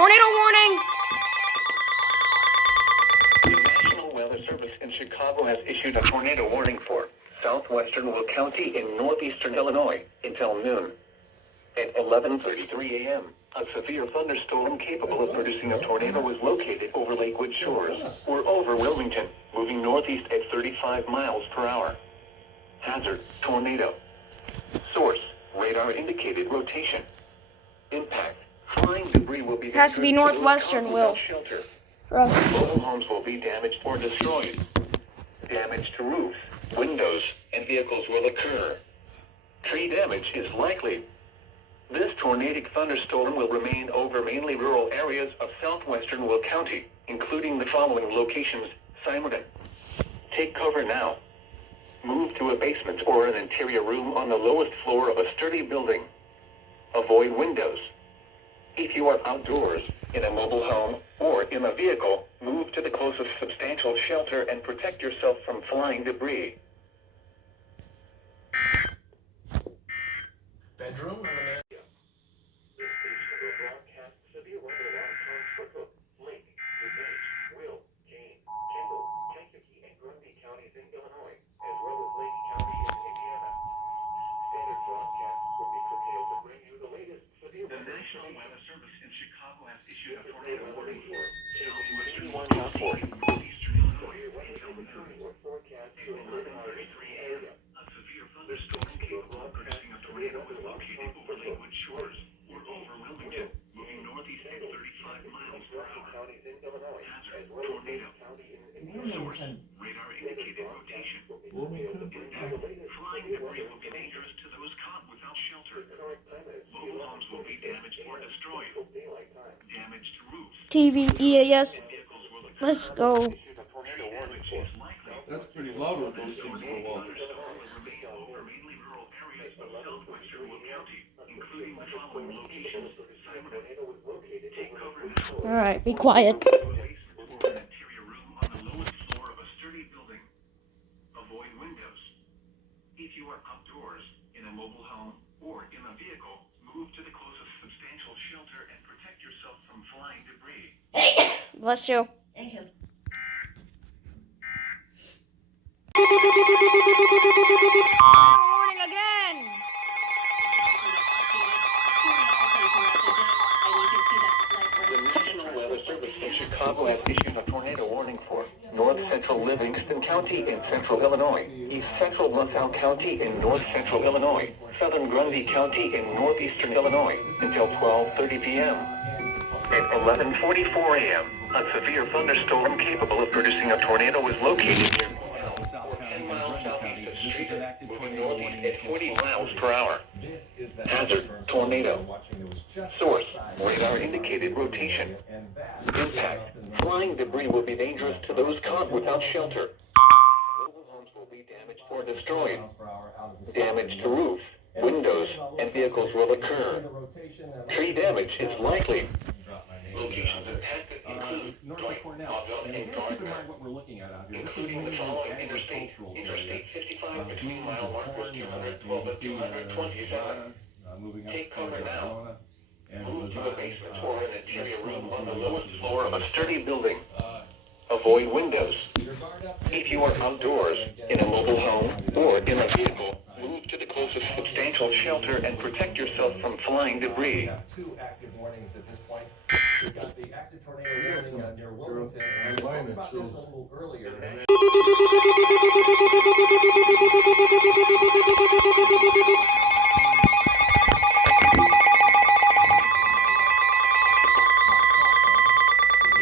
Tornado warning! The National Weather Service in Chicago has issued a tornado warning for southwestern Will County in northeastern Illinois until noon. At 11:33 a.m., a severe thunderstorm capable of producing a tornado was located over Lakewood Shores or over Wilmington, moving northeast at 35 miles per hour. Hazard, tornado. Source, radar indicated rotation. Impact, flying debris will be... It has to be northwestern, Will. Shelter. For us. Mobile homes will be damaged or destroyed. Damage to roofs, windows, and vehicles will occur. Tree damage is likely. This tornadic thunderstorm will remain over mainly rural areas of southwestern Will County, including the following locations: Simon. Take cover now. Move to a basement or an interior room on the lowest floor of a sturdy building. Avoid windows. If you are outdoors, in a mobile home, or in a vehicle, move to the closest substantial shelter and protect yourself from flying debris. Bedroom and then This station will broadcast severe weather long-term for Cook, Lake, DuPage, Will, Kane, Kendall, Kankakee, and Grundy counties in Illinois, as well as Lake County in Indiana. Standard broadcasts will be curtailed to bring you the latest severe weather. The National Weather Service in Chicago has issued a tornado warning for southwestern Lockport, northeastern Illinois, until noon. Forecast to 11:33 a.m. A severe thunderstorm capable of producing a tornado is located over Lakewood Shores or over Wilmington, moving northeast at 35 miles per hour. Hazard, tornado. Source, radar indicated rotation. Impact, flying debris will be dangerous to those caught without shelter. Mobile homes will be damaged or destroyed. Damage to roofs. TV, EAS. Let's go. that's pretty loud with those things go off. Alright, be quiet. Avoid windows. If you are outdoors, in a mobile home, or in a vehicle, move to the closest substantial shelter and protect yourself from flying debris. Bless you. Thank you. Warning again! The National Weather Service in Chicago has issued a tornado warning for north central Livingston County in central Illinois, east central LaSalle County in north central Illinois, southern Grundy County in northeastern Illinois until 12:30 p.m. At 11:44 a.m., a severe thunderstorm capable of producing a tornado was located near 10 miles southeast of Street, moving northeast at 40 miles per hour. Hazard, tornado. Source, radar indicated rotation. Impact, flying debris will be dangerous to those caught without shelter. Mobile homes will be damaged or destroyed. Damage to roofs, windows, and vehicles will occur. Tree damage is likely. Locations impacted include Dwight, Mauville, and Gardner, What we're looking at out here. This is including the mainly following an agricultural Interstate area. 55 between mile markers 212 and 227. Moving up Take cover now. Arizona, and Move to a basement or an interior next room level on the is lowest in floor of a sturdy building. Avoid windows. If you are outdoors, in a mobile home, or in a vehicle, move to the closest substantial shelter and protect yourself from flying debris. We have two active warnings at this point. We've got the active tornado warning near Wilmington, and we spoke about this a little earlier.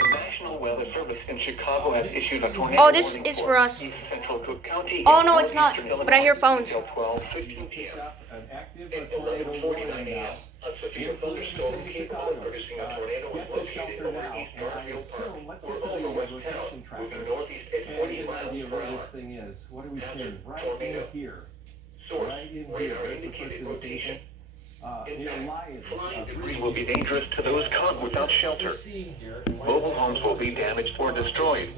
The National Weather Service in Chicago has issued a tornado Oh, this warning is for for us. East Central Cook County Oh, and no, it's not. northeastern But I hear phones. Until 12:15 p.m. An active At tornado 11:49 warning a.m., now. a severe thunderstorm capable of producing a tornado was Get to located shelter over now. East And I Northfield Park assume, let's or get to over the West rotation Town, tracker. moving northeast at And 40 get an miles idea per where this hour. thing is. What are we Hazard, seeing? Right tornado. in here. Source, Right in here. radar There's the first indicated indication. rotation. Near Impact, Lyons. flying debris will be dangerous to those caught without shelter. Mobile homes will be damaged or destroyed.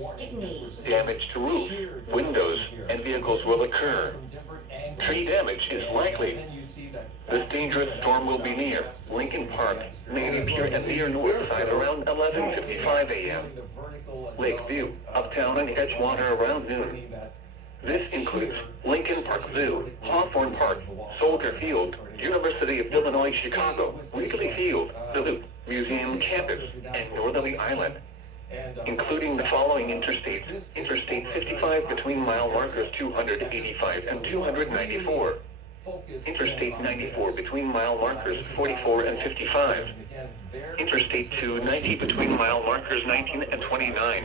Damage to roofs, windows, and vehicles will occur. Tree damage is likely. Then you see that This dangerous storm will be near Lincoln Park, may appear at near north side around 11:55 a.m. Lakeview, Uptown and Edgewater around noon. This includes Lincoln Park Zoo, Hawthorne Park, Soldier Field, University of Illinois Chicago, Wrigley Field, Duluth, Museum Campus, and Northerly Island, including the following interstates. Interstate 55 between mile markers 285 and 294. Interstate 94 between mile markers 44 and 55. Interstate 290 between mile markers 19 and 29.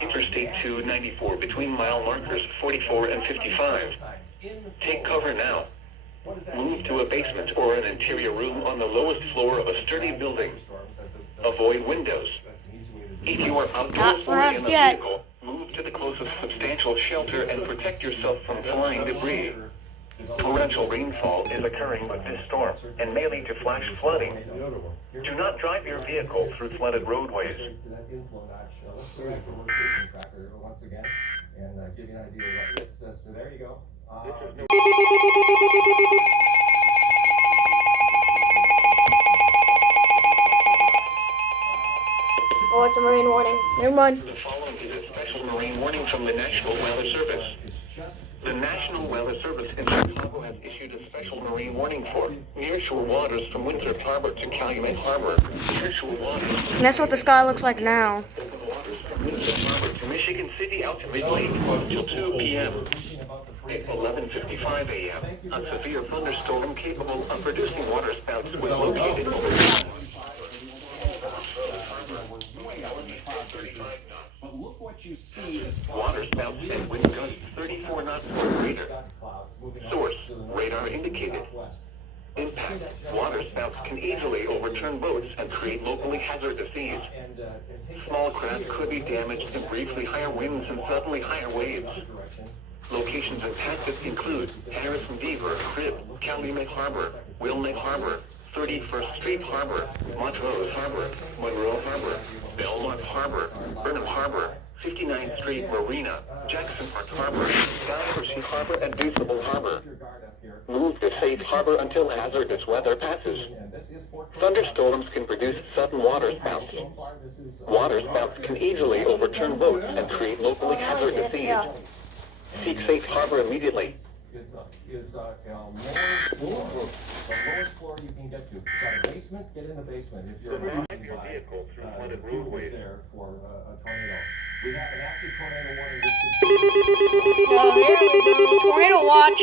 Interstate 294 between mile markers 44 and 55. Take cover now. Move to a basement or an interior room on the lowest floor of a sturdy building. Avoid windows. If you are Not outdoors for or us in a yet. vehicle, move to the closest substantial shelter and protect yourself from flying debris. Torrential rainfall is occurring with this storm and may lead to flash flooding. The other one. Do not drive your vehicle through flooded roadways. Let's go back to the rotation tracker once again and give you an idea of what it says. So there you go. Oh, it's a marine warning. Never mind. The following is a special marine warning from the National Weather Service. The National Weather Service in Chicago has issued a special marine warning for nearshore waters from Winthrop Harbor to Calumet Harbor. Nearshore waters And that's what the sky looks like now. from Winthrop Harbor to Michigan City out to mid-lake until 2 p.m. At 11:55 a.m., a severe thunderstorm capable of producing waterspouts was located over But look what you see is waterspouts and wind gusts 34 knots or greater. Source: radar indicated. Impact: waterspouts can easily overturn boats and create locally hazardous seas. Small craft could be damaged in briefly higher winds and suddenly higher waves. Locations impacted include Harrison Beaver, Crib, Calumet Harbor, Wilmette Harbor, 31st Street Harbor, Montrose Harbor, Monroe Harbor, Belmont Harbor, Burnham Harbor, 59th Street Marina, Jackson Park Harbor, South Harbor, and Deuceable Harbor. Move to safe harbor until hazardous weather passes. Thunderstorms can produce sudden waterspouts. Waterspouts can easily overturn boats and create locally hazardous seas. Seek safe harbor immediately. Is lowest floor, the lowest floor you can get to. If you've got a basement, get in the basement. If you're Drive your vehicle through flooded the fuel is roadways. there for a tornado. We have an active tornado warning. Oh, here we go. Tornado watch.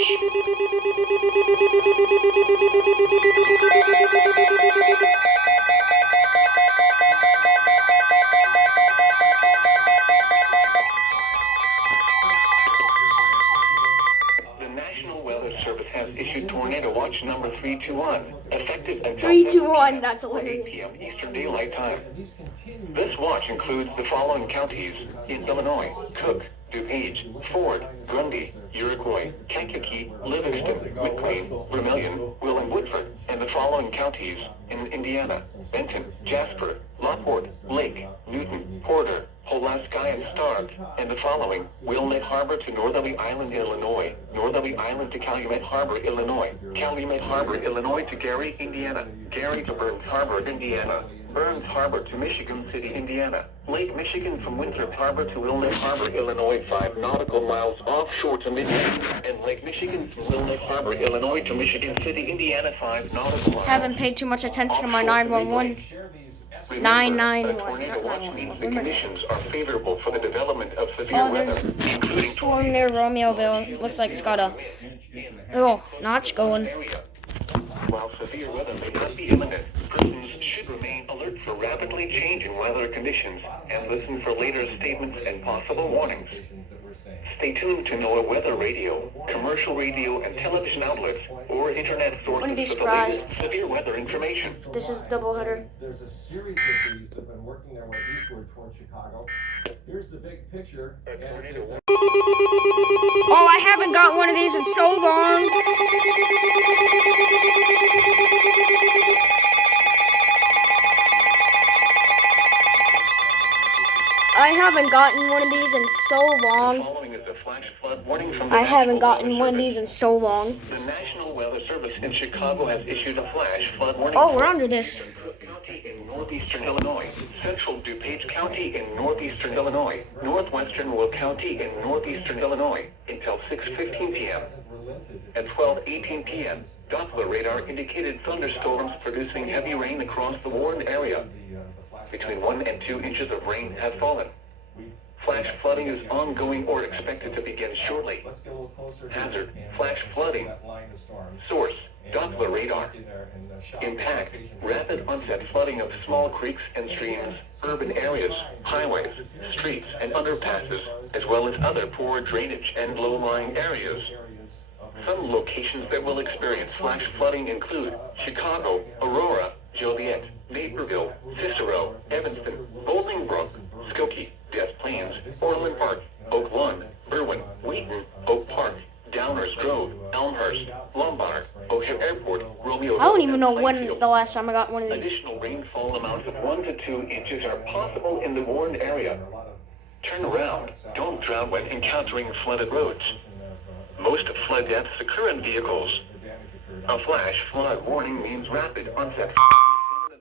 The National Weather Service has issued Tornado Watch number 321, effective until 321, that's 8 hilarious. p.m. Eastern Daylight Time. These continue. This watch includes the following counties in Illinois: Cook, DuPage, Ford, Grundy, Iroquois, Kankakee, Livingston, McLean, Vermilion, Will and Woodford, and the following counties in Indiana: Benton, Jasper, Lockport, Lake, Newton, Porter, Pulaski, and Stark, and the following: Wilmette Harbor to Northerly Island, Illinois, Northerly Island to Calumet Harbor, Illinois, Calumet Harbor, Illinois to Gary, Indiana, Gary to Burns Harbor, Indiana, Burns Harbor to Michigan City, Indiana, Lake Michigan from Winthrop Harbor to Wilmette Harbor, Illinois, 5 nautical miles offshore to Michigan, and Lake Michigan from Wilmette Harbor, Illinois to Michigan City, Indiana, 5 nautical miles. Haven't paid too much attention to my 911. Remember, 991, a tornado not watch 911. means the conditions are favorable for the development of severe Oh, there's weather, a including storm near Romeoville. Looks like it's got a little notch going. area. While severe weather may not be imminent, persons should remain alert for rapidly changing weather conditions and listen for later statements and possible warnings. Stay tuned to NOAA weather radio, commercial radio and television outlets, or internet Wouldn't be sources for the latest surprised. severe weather information. This is double header. There's a series of these that have been working their way eastward toward Chicago. Here's the big picture. And it's Oh, I haven't got one of these in so long. I haven't gotten one of these in so The long. following is a flash flood Warning from the I haven't National gotten Weather one of Service. these in so long. The National Weather Service in Chicago has issued a flash flood warning. Oh, we're under this. County in northeastern Illinois, central DuPage County in northeastern Illinois, northwestern Will County in northeastern Illinois until 6:15 p.m. At 12:18 p.m., Doppler radar indicated thunderstorms producing heavy rain across the warned area. Between 1 and 2 inches of rain have fallen. Flash flooding is ongoing or expected to begin shortly. Hazard, flash flooding. Source, Doppler radar. Impact, rapid onset flooding of small creeks and streams, urban areas, highways, streets, and underpasses, as well as other poor drainage and low-lying areas. Some locations that will experience flash flooding include Chicago, Aurora, Joliet, Naperville, Cicero, Evanston, Bolingbrook, Skokie, Des Plaines, Orland Park, Oak Lawn, Berwyn, Wheaton, Oak Park, Downers Grove, Elmhurst, Lombard, O'Hare Airport, Romeo. I don't even know when the last time I got one of these. Additional rainfall amounts of 1 to 2 inches are possible in the warned area. Turn around. Don't drown when encountering flooded roads. Most flood deaths occur in vehicles. A flash flood warning means rapid onset.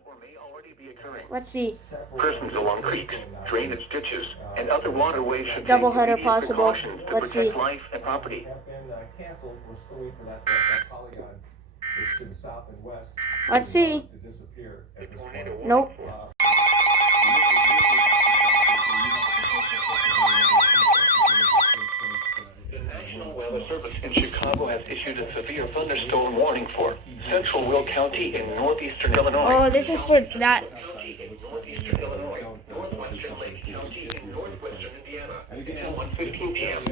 Or may already be occurring. Let's see. Persons along creeks, drainage ditches, and other waterways should Double take header immediate possible. precautions to Let's protect see. life and property. Have been canceled. We're still waiting for that polygon is to the south and west. Let's see. To disappear at this point. Nope. The National Weather Service in Chicago has issued a severe thunderstorm warning for central Will County in northeastern Illinois. Oh, this is for that. Northeastern Illinois, northwestern Lake County in northwestern Indiana until 1:15 p.m.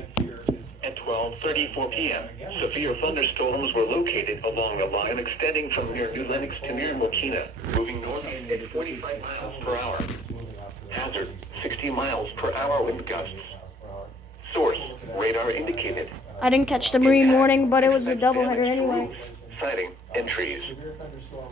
At 12:34 p.m., severe thunderstorms were located along a line extending from near New Lenox to near Mokina, moving northeast at 45 miles per hour. Hazard, 60 miles per hour wind gusts. Source, radar indicated. I didn't catch the marine warning, but it was a doubleheader anyway. Siding and trees.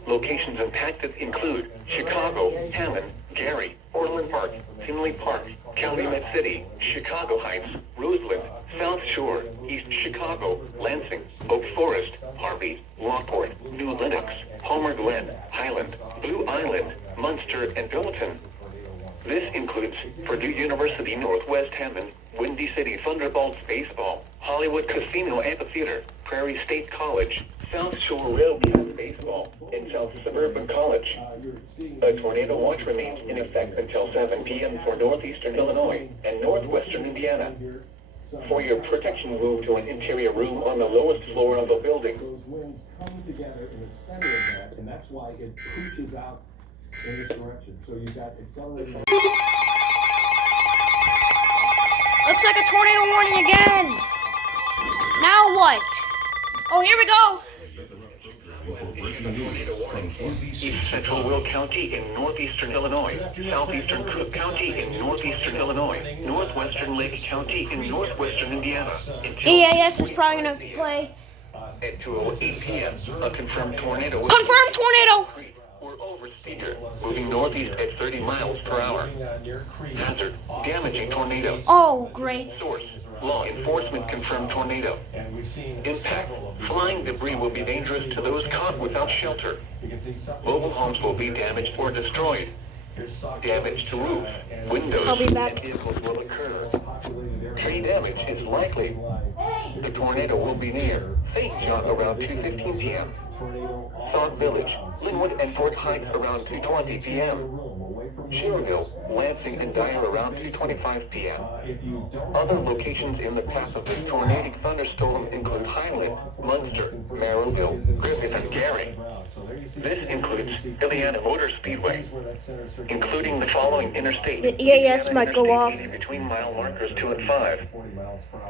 Locations impacted include Chicago, Hammond, Gary, Orland Park, Tinley Park, Calumet City, Chicago Heights, Roseland, South Shore, East Chicago, Lansing, Oak Forest, Harvey, Lockport, New Lenox, Palmer Glen, Highland, Blue Island, Munster, and Billiton. This includes Purdue University Northwest Hammond, Windy City Thunderbolts Baseball, Hollywood Casino Amphitheater, Prairie State College, South Shore Railcats Baseball, and South Suburban College. A tornado watch remains in effect until 7 p.m. for northeastern Illinois and northwestern Indiana. For your protection, move to an interior room on the lowest floor of the building. Those winds come together in the center of that, and that's why it pushes out in this direction. So you've got accelerated. Looks like a tornado warning again. Now what? Oh, here we go. East Central Will County in northeastern Illinois, southeastern Cook County in northeastern Illinois, northwestern Lake County in northwestern Indiana. EAS is probably gonna play. At 2:08 p.m., a confirmed tornado was Confirmed tornado. or over speaker, moving northeast at 30 miles per hour. Hazard, damaging tornado. Oh, great. Source, law enforcement confirmed tornado. And we've seen Impact, flying debris will be dangerous to those caught without shelter. Mobile homes will be damaged or destroyed. Damage to roof, windows, I'll be back. and vehicles will occur. Tree damage is likely. The tornado will be near St. John around 2:15 p.m. Sauk Village, Linwood, and Fort Heights around 2:20 p.m. Sherville, Lansing, and Dyer around 2:25 p.m. Other locations in the path of the tornadic thunderstorm include Highland, Munster, Merrillville, Griffith, and Gary. This includes Indiana Motor Speedway, including the following interstates. The EAS might go off. Between mile markers 2 and 5.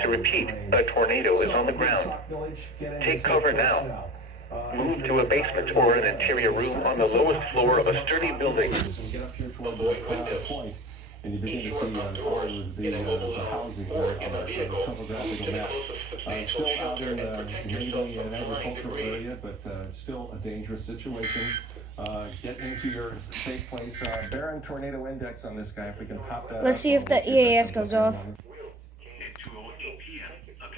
To repeat, a tornado is on the ground. Take cover now. Move to a basement or an interior room on the lowest floor of a sturdy building. So we get up here toward the point, and you begin to see all of the housing there on the topographical map. Still out in mainly an agricultural area, but still a dangerous situation. Get into your safe place. Barron tornado index on this guy, if we can pop that. Let's see if the EAS goes off. At 2:08 p.m., a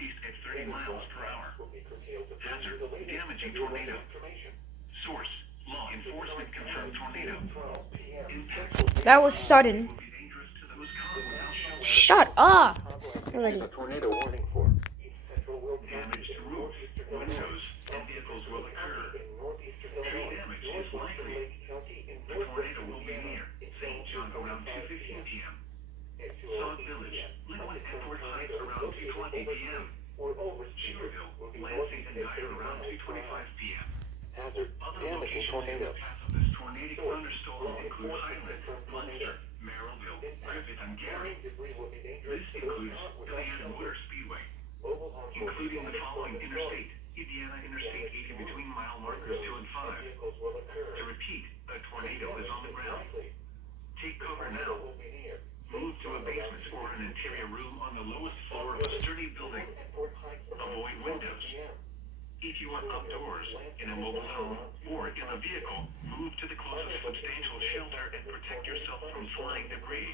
northeast at 30 miles per hour. Hazard, damaging tornado. Source, law enforcement confirmed tornado. Impact That was sudden. will be dangerous to those caught without shelter. Shut up. Already. A tornado warning for damage to roofs, windows, and vehicles will occur. Tree damage is likely. The tornado will be near St. John around 2:15 p.m. Sauk Village, Linwood, and Fort Heights around 2:20 p.m. Cedarville, Lansing, and Dyer around 2:25 p.m. Other locations in the path of this tornadic thunderstorm include Highland, Munster, Merrillville, Griffith, and Gary. This includes Diana Motor Speedway, including the following interstate: Indiana Interstate 80 between mile markers 2 and 5. To repeat, a tornado is on the ground. Take cover now. Move to a basement or an interior room on the lowest floor of a sturdy building. Avoid windows. If you are outdoors, in a mobile home, or in a vehicle, move to the closest substantial shelter and protect yourself from flying debris.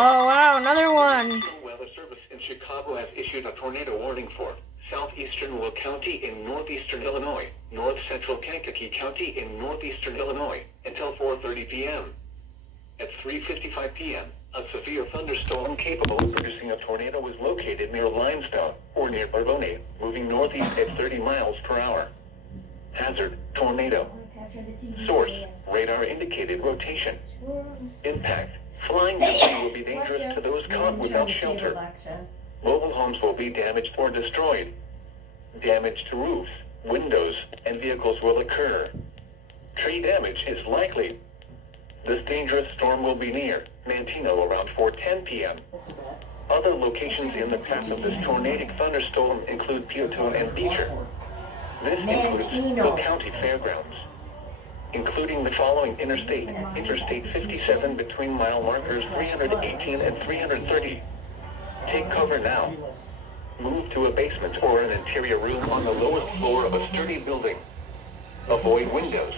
Oh wow, another one. National Weather Service in Chicago has issued a tornado warning for southeastern Will County in northeastern Illinois, north central Kankakee County in northeastern Illinois until 4:30 p.m. At 3:55 p.m., a severe thunderstorm capable of producing a tornado was located near Limestone or near Baroni, moving northeast at 30 miles per hour. Hazard, tornado. Source, radar indicated rotation. Impact, flying debris will be dangerous to those caught without shelter. Mobile homes will be damaged or destroyed. Damage to roofs, windows, and vehicles will occur. Tree damage is likely. This dangerous storm will be near Mantino around 4:10 p.m. Other locations in the path of this tornadic thunderstorm include Piotton and Beecher. This includes Will County Fairgrounds, including the following interstate: Interstate 57 between mile markers 318 and 330. Take cover now. Move to a basement or an interior room on the lowest floor of a sturdy building. Avoid windows.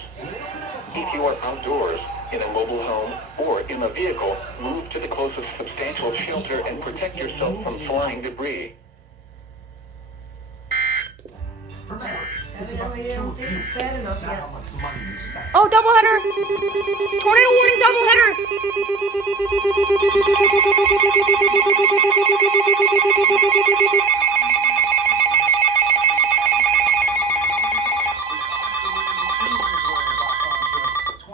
If you are outdoors, in a mobile home, or in a vehicle, move to the closest substantial shelter and protect yourself from flying debris. Evidently, they don't think it's bad enough yet. Oh, doubleheader! Tornado warning, doubleheader!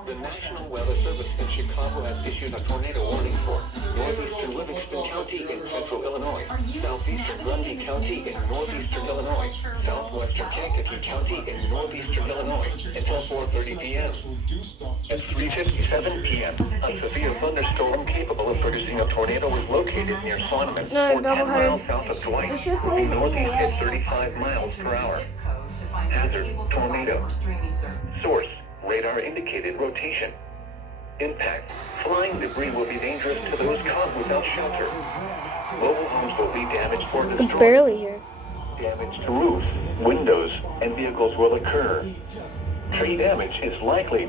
The National Weather Service in Chicago has issued a tornado warning for northeastern Livingston County in central Illinois, southeastern Grundy County in northeastern Illinois, southwestern Kankakee County in northeastern Illinois until 4:30 p.m. At 3:57 p.m., a severe thunderstorm capable of producing a tornado was located near Swanman, No, 10 doubleheader. miles south of Dwight, moving northeast at 35 miles per hour. Hazard, tornado. Source, radar indicated rotation. Impact, flying debris will be dangerous to those caught without shelter. Mobile homes will be damaged or destroyed. Barely here. Damage to roofs, windows, and vehicles will occur. Tree damage is likely.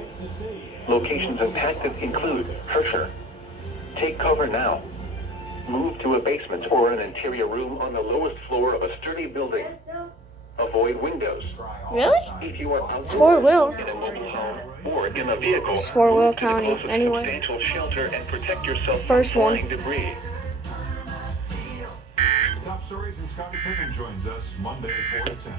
Locations impacted include Herscher. Take cover now. Move to a basement or an interior room on the lowest floor of a sturdy building. Avoid windows. Really? If you are outdoors, Fort Will. in a mobile home, or in a vehicle, It's Fort Will move to the County, closest anyway. substantial shelter and protect yourself First from one. flying debris. Top stories, and Scotty Pippen joins us Monday at 4 to 10.